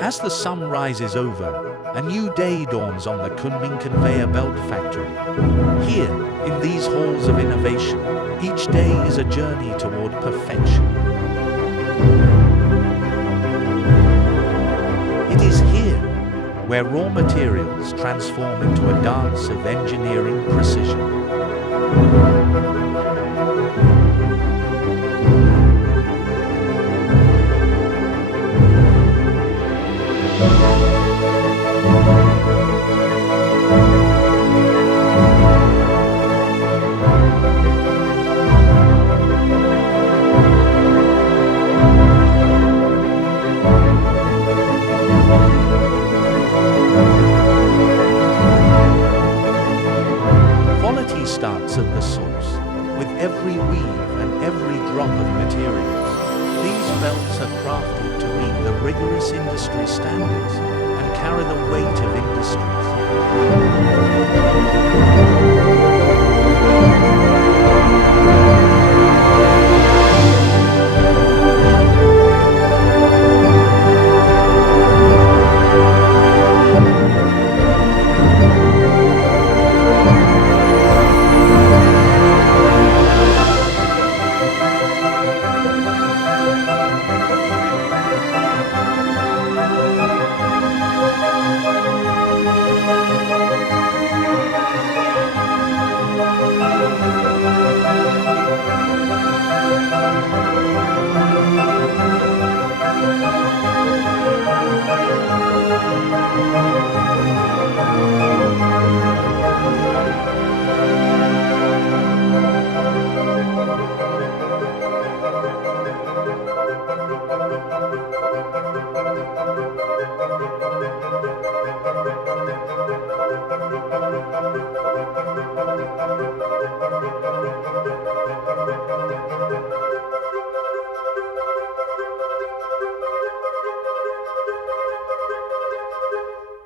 As the sun rises over, a new day dawns on the Kunming Conveyor Belt Factory. Here, in these halls of innovation, each day is a journey toward perfection. It is here where raw materials transform into a dance of engineering precision. Quality starts at the source, with every weave and every drop of materials. These belts are crafted to meet the rigorous industry standards and carry the weight of industries.